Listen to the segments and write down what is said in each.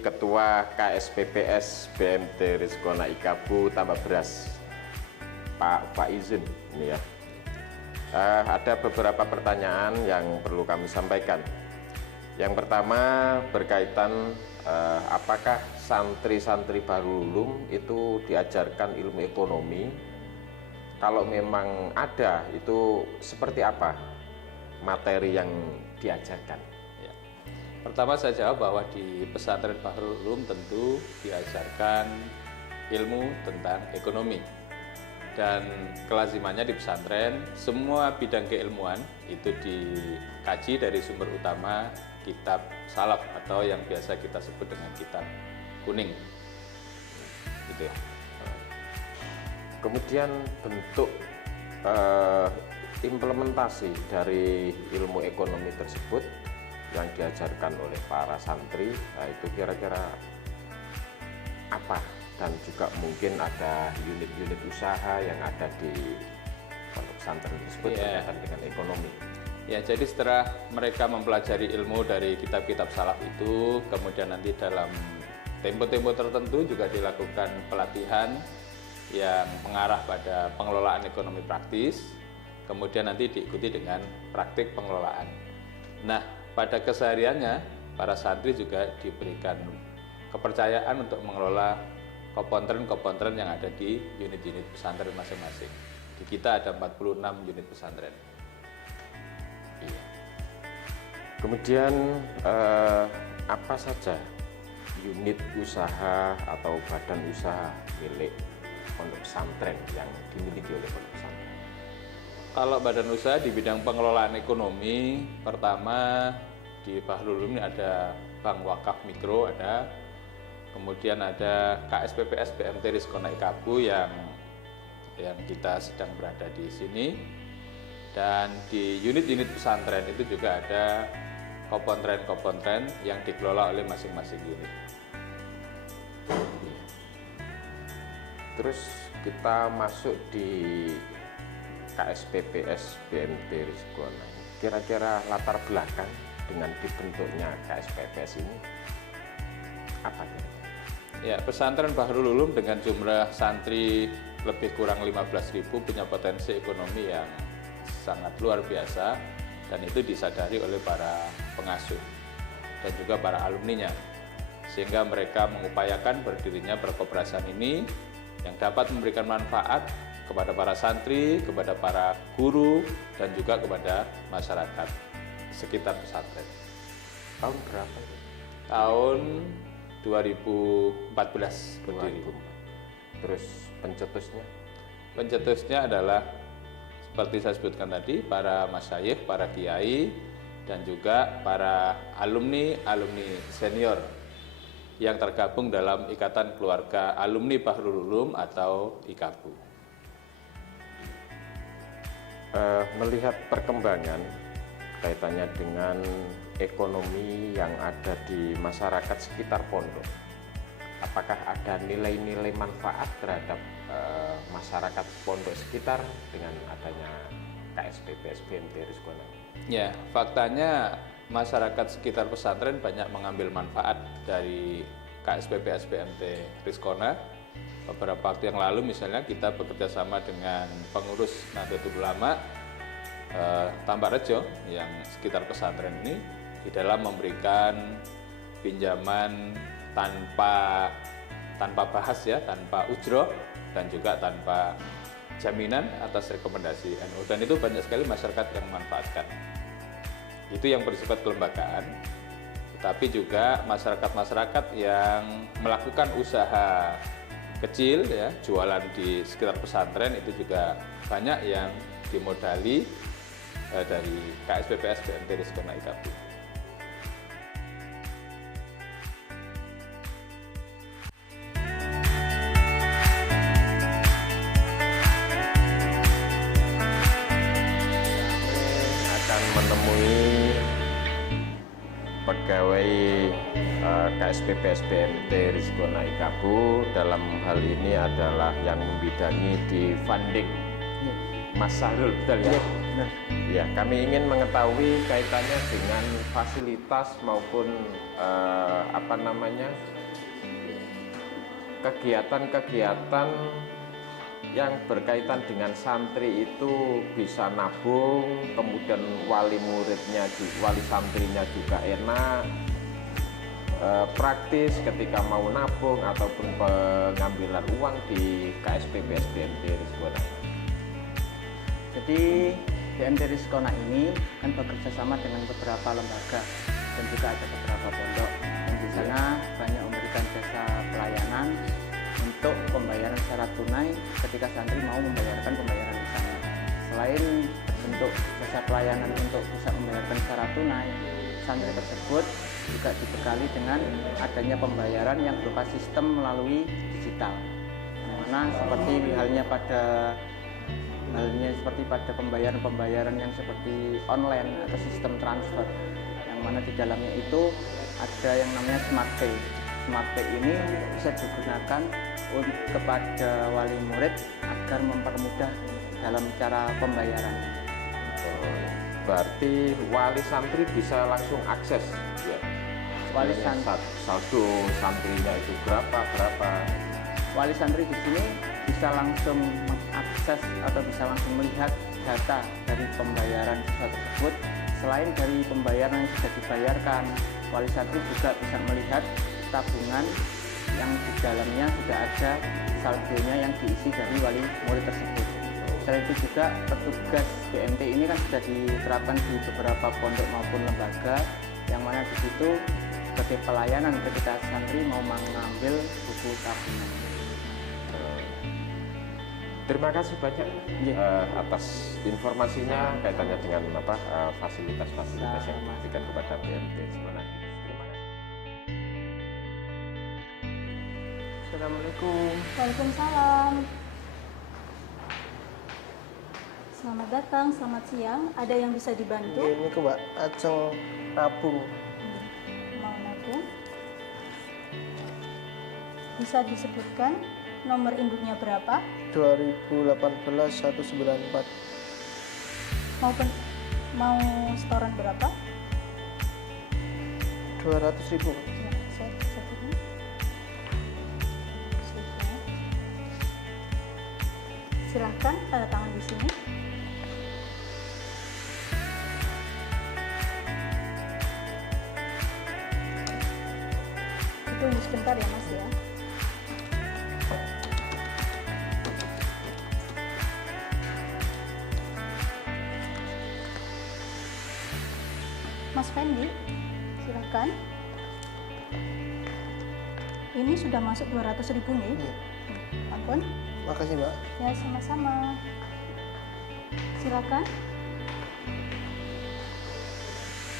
Ketua KSPPS BMT Rizkona Ikabu tambah beras, Pak Faizun ini ya. Ada beberapa pertanyaan yang perlu kami sampaikan. Yang pertama berkaitan apakah santri-santri Bahrul Ulum itu diajarkan ilmu ekonomi? Kalau memang ada, itu seperti apa materi yang diajarkan? Ya. Pertama saya jawab bahwa di pesantren Bahrul Ulum tentu diajarkan ilmu tentang ekonomi. Dan kelazimannya di pesantren, semua bidang keilmuan itu dikaji dari sumber utama kitab salaf atau yang biasa kita sebut dengan kitab kuning. Gitu ya. Kemudian bentuk implementasi dari ilmu ekonomi tersebut yang diajarkan oleh para santri, nah itu kira-kira apa? Dan juga mungkin ada unit-unit usaha yang ada di pondok pesantren tersebut berkaitan dengan ekonomi. Ya, jadi setelah mereka mempelajari ilmu dari kitab-kitab salaf itu, kemudian nanti dalam tempo-tempo tertentu juga dilakukan pelatihan yang mengarah pada pengelolaan ekonomi praktis, kemudian nanti diikuti dengan praktik pengelolaan. Nah, pada kesehariannya, para santri juga diberikan kepercayaan untuk mengelola komponen-komponen yang ada di unit-unit pesantren masing-masing. Di kita ada 46 unit pesantren. Iya. Kemudian apa saja unit usaha atau badan usaha milik pondok pesantren yang dimiliki oleh pondok pesantren? Kalau badan usaha di bidang pengelolaan ekonomi, pertama di Bahrul Ulum ini ada Bank Wakaf Mikro, ada. Kemudian ada KSPPS BMT Rizkona Ikabu yang kita sedang berada di sini. Dan di unit-unit pesantren itu juga ada komponen-komponen yang dikelola oleh masing-masing unit. Terus kita masuk di KSPPS BMT Rizkona. Kira-kira latar belakang dengan dibentuknya KSPPS ini apa kira-kira? Ya, pesantren Bahrul Ulum dengan jumlah santri lebih kurang 15.000 punya potensi ekonomi yang sangat luar biasa, dan itu disadari oleh para pengasuh dan juga para alumninya, sehingga mereka mengupayakan berdirinya perkoperasian ini yang dapat memberikan manfaat kepada para santri, kepada para guru, dan juga kepada masyarakat sekitar pesantren. Tahun berapa? Tahun 2014 berdiri. Terus pencetusnya? Pencetusnya adalah seperti saya sebutkan tadi, para masyayikh, para kiai, dan juga para alumni senior yang tergabung dalam Ikatan Keluarga Alumni Bahrul Ulum atau IKABU. Melihat perkembangan kaitannya dengan ekonomi yang ada di masyarakat sekitar pondok, apakah ada nilai-nilai manfaat terhadap masyarakat pondok sekitar dengan adanya KSPPS BMT Rizkona? Ya, faktanya masyarakat sekitar pesantren banyak mengambil manfaat dari KSPPS BMT Rizkona. Beberapa waktu yang lalu misalnya kita bekerja sama dengan pengurus Nahdlatul Ulama Tambarrejo yang sekitar pesantren ini di dalam memberikan pinjaman tanpa bahas ya, tanpa ujroh dan juga tanpa jaminan atas rekomendasi NU, dan itu banyak sekali masyarakat yang memanfaatkan. Itu yang bersifat kelembagaan, tetapi juga masyarakat-masyarakat yang melakukan usaha kecil ya, jualan di sekitar pesantren itu juga banyak yang dimodali dari KSPPS BMT Rizkona Ikabu. Akan menemui pegawai KSPPS BMT Rizkona Ikabu, dalam hal ini adalah yang membidangi di funding. Mas Sahrul, betul ya? Benar. Ya, kami ingin mengetahui kaitannya dengan fasilitas maupun kegiatan-kegiatan yang berkaitan dengan santri itu bisa nabung, kemudian wali santrinya juga enak, praktis ketika mau nabung ataupun pengambilan uang di KSPP BMT Rizkona. Jadi BMT Rizkona ini kan bekerja sama dengan beberapa lembaga dan juga ada beberapa pondok, dan di sana banyak memberikan jasa pelayanan untuk pembayaran secara tunai ketika santri mau membayarkan pembayaran di sana. Selain bentuk jasa pelayanan untuk bisa membayarkan secara tunai, santri tersebut juga dibekali dengan adanya pembayaran yang berupa sistem melalui digital, yang mana seperti halnya pada pembayaran yang seperti online atau sistem transfer, yang mana di dalamnya itu ada yang namanya Smart Pay. Smart Pay ini bisa digunakan kepada wali murid agar mempermudah dalam cara pembayaran. Berarti wali santri bisa langsung akses ya. Wali santri saldo santrinya itu berapa. Wali santri di sini bisa langsung mengakses atau bisa langsung melihat data dari pembayaran siswa tersebut. Selain dari pembayaran yang sudah dibayarkan, wali santri juga bisa melihat tabungan yang di dalamnya sudah ada saldonya yang diisi dari wali murid tersebut. Selain itu juga petugas BMT ini kan sudah diterapkan di beberapa pondok maupun lembaga, yang mana di situ sebagai pelayanan ketika santri mau mengambil buku tabungan. Terima kasih banyak atas informasinya kaitannya dengan fasilitas-fasilitas yang diberikan kepada BMT Rizkona. Terima kasih. Assalamualaikum. Waalaikumsalam. Selamat datang, selamat siang. Ada yang bisa dibantu? Ini ke Mbak Ajeng nabung. Mau nabung? Bisa disebutkan nomor induknya berapa? 2018-194. Mau setoran berapa? 200.000. Ya, saya sebutkan. Silahkan tanda tangan di sini. Tunggu sebentar ya Mas ya. Mas Fendi, silakan. Ini sudah masuk 200.000 nih. Iya. Ampun. Makasih Mbak. Ya, sama-sama. Silakan.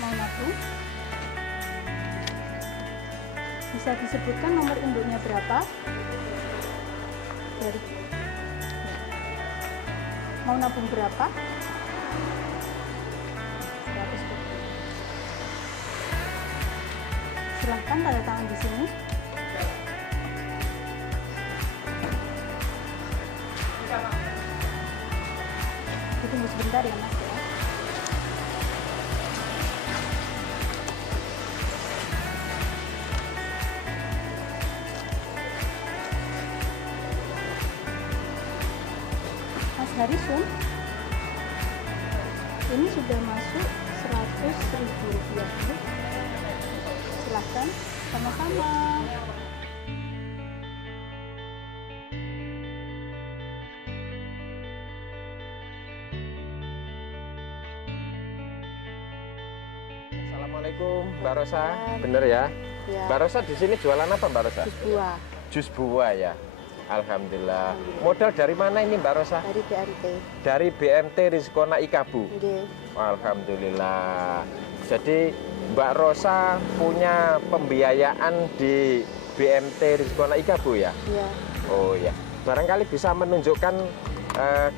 Mau nabung? Bisa disebutkan nomor induknya berapa? Mau nabung berapa? 100.000. Silahkan tanda tangan di sini. Tunggu sebentar ya Mas ya. Mas Harisun, ini sudah masuk 100.000 rupiah. Silahkan, sama-sama. Assalamualaikum, Mbak Rosa. Bener ya? Ya. Mbak Rosa di sini jualan apa, Mbak Rosa? Jus buah Jus buah ya. Alhamdulillah. Modal dari mana ini, Mbak Rosa? dari BMT. Dari BMT Rizkona Ikabu. Nggih. Alhamdulillah. Jadi Mbak Rosa punya pembiayaan di BMT Rizkona Ikabu ya? Iya. Oh ya. Barangkali bisa menunjukkan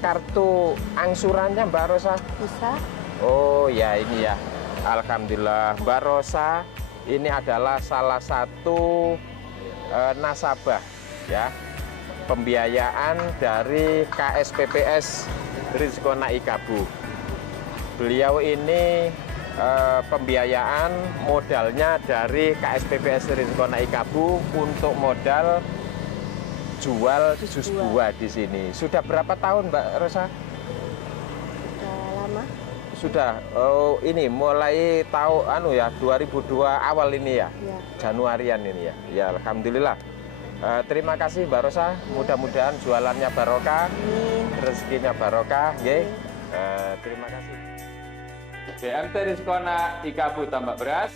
kartu angsurannya Mbak Rosa? Bisa? Oh ya, ini ya. Alhamdulillah, Mbak Rosa ini adalah salah satu nasabah ya, pembiayaan dari KSPPS Rizkona Ikabu. Beliau ini pembiayaan modalnya dari KSPPS Rizkona Ikabu untuk modal jual jus buah di sini. Sudah berapa tahun Mbak Rosa? Sudah lama. Sudah. Oh, ini mulai tahun 2002 awal ini ya. Ya. Januarian ini ya. Ya, alhamdulillah. Terima kasih Mbak Rosa. Mudah-mudahan jualannya barokah, Amin. rezekinya barokah, nggih. Terima kasih. BMT Rizkona Ikabu Tambak Beras.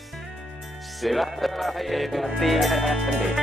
Silaturahim. Silaturahim.